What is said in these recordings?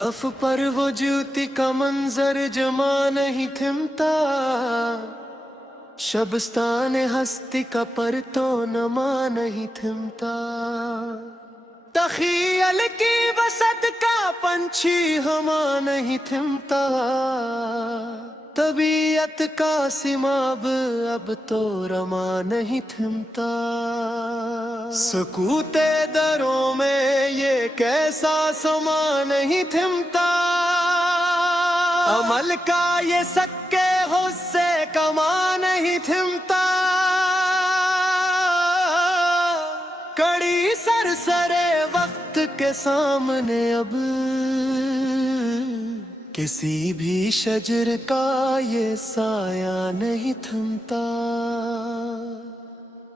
Of पर वो ज्योति का मंजर जमा नहीं थिमता, शबस्तान हस्ती का पर तो नमा नहीं थिमता। तखीयल की वसत का पंछी हमा नहीं थिमता, तबीयत का सिमाब अब तो रमा नहीं थिमता। सकूते दरों में ये कैसा समा नहीं थिमता, अमल का ये सक्के हुस्से कमा नहीं थिमता। कड़ी सरसरे वक्त के सामने अब किसी भी शजर का ये साया नहीं थमता।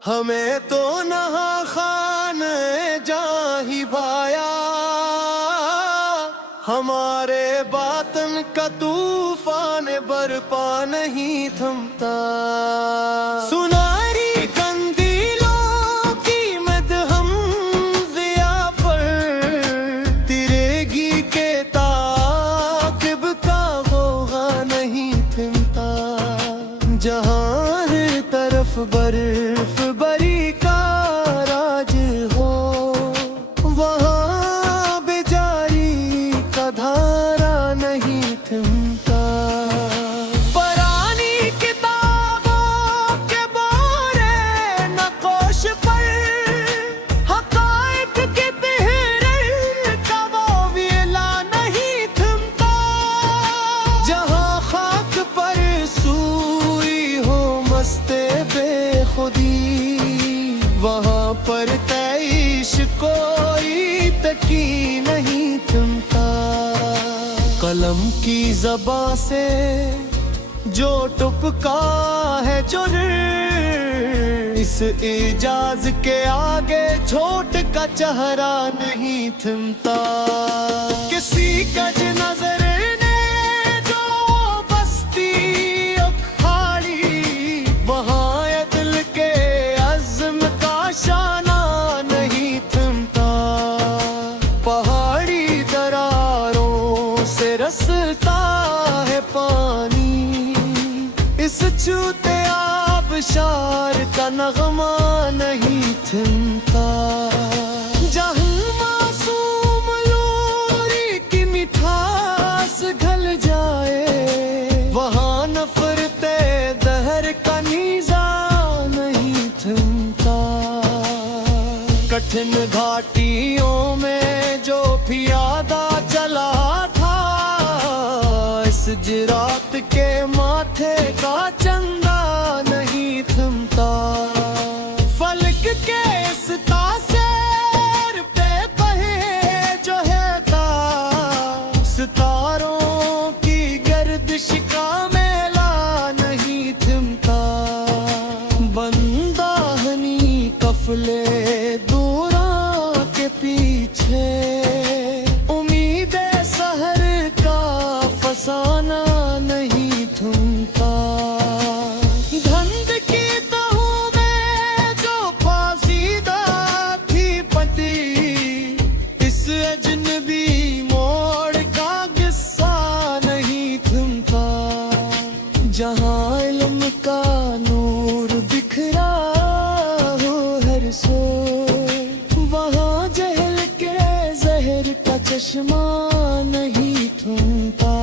हमें तो नहा खान जाही भाया, हमारे बातन का तूफान बरपा नहीं थमता। सुनारी कंदीलों की मदहम ज़िया पर तिरेगी के ताक़िब का होगा नहीं थमता। जहाँ हर तरफ बर्फ बरी का राज हो, वहाँ बेजारी का धारा नहीं थमता। परानी किताबों के बोरे नकोश पर हक़ाइक़ के तहरीर का वो वेला नहीं थमता। जहाँ खाक पर सूई हो मस्ते बेखुदी, वहाँ पर तैश कोई तकी नहीं थमता। कलम की ज़बां से जो टुपका है जुर्र, इस इजाज़ के आगे छोट का चेहरा नहीं थमता। किसी कज नजर ने जो बस्ती उखाड़ी, वहाँ ये दिल के अज़्म का शाना नहीं थमता। पहाड़ी दरारों से रसता है पानी, इस छूते आबशार का नगमा नहीं थमता। जहाँ मासूम लोरी की मिठास घल जाए, वहाँ नफरते दहर का नीज़ा नहीं थमता। कठिन घाटियों में जो फियादा चला था, इस जिरात के माथे का चंदा नहीं थमता। फलक के इस तासेर पे बहे जो है तार, सितारों की गर्दिश का मेला नहीं थमता। बंदा हनी कफले दूरा के पीछे, उम्मीदे सहर का फसाना नहीं थमता। धंध की तहु में जो पासीदा थी पति, इस अजनबी मोड़ का किस्सा नहीं थमता। जहाँ इल्म का नूर बिखरा हो हर सो, वहाँ जहल के जहर का चश्मा नहीं थमता।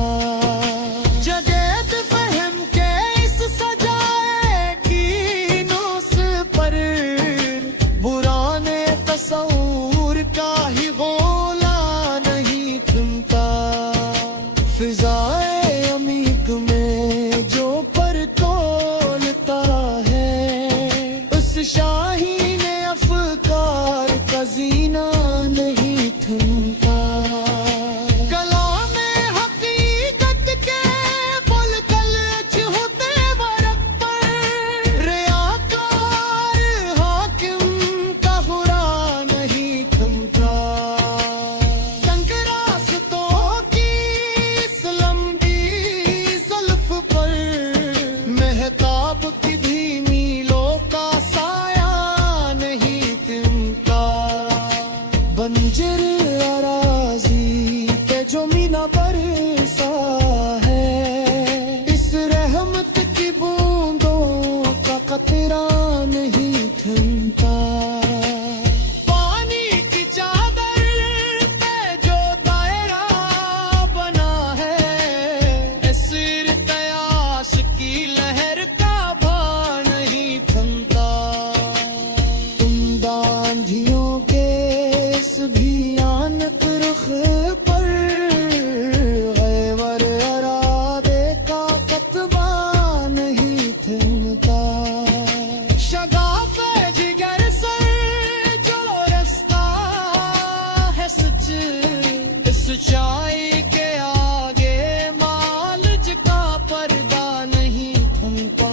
जदेद फहम के इस सजाए की नूस पर, बुराने तसव्वुर का ही गोला नहीं थमता। फिजाए अमीद में जो पर तोलता है, उस शाहीन अफकार का जीना नहीं थमता। कलाम हकीकत सच्चाई के आगे मालज का पर्दा नहीं थमता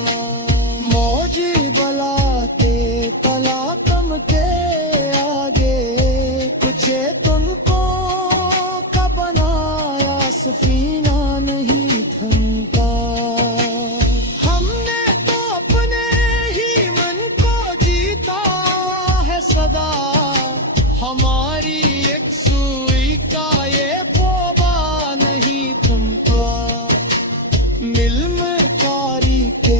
मौजी बलाते तलातम के आगे कुछ तुमको का बनाया सफीना नहीं थमता हमने तो अपने ही मन को जीता है सदा हमारी एक सुई का ये पोबा नहीं थमता मिलमकारी के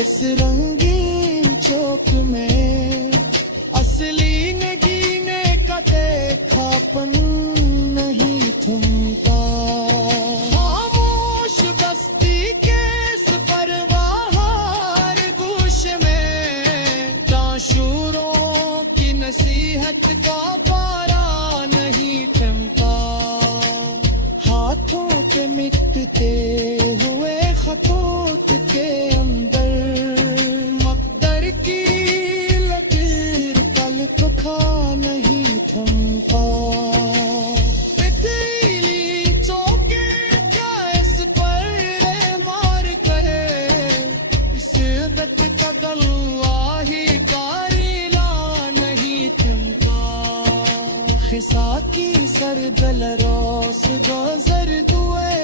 इस रंगीन चौक में असली नगीने का देखापन नहीं थमता खामोश बस्ती के इस परवार गूश में दाशूरों की नसीहत का बारा नहीं थमता हाथों पे मिटते हुए खतूत के अंदर मकदर की लकीर पल को खा नहीं थमता पथरीली चौके क्या इस पर मार करे इस दर्द का गलवा ही कारिला नहीं थमता खिसा की सरदल रोस गुजर दुए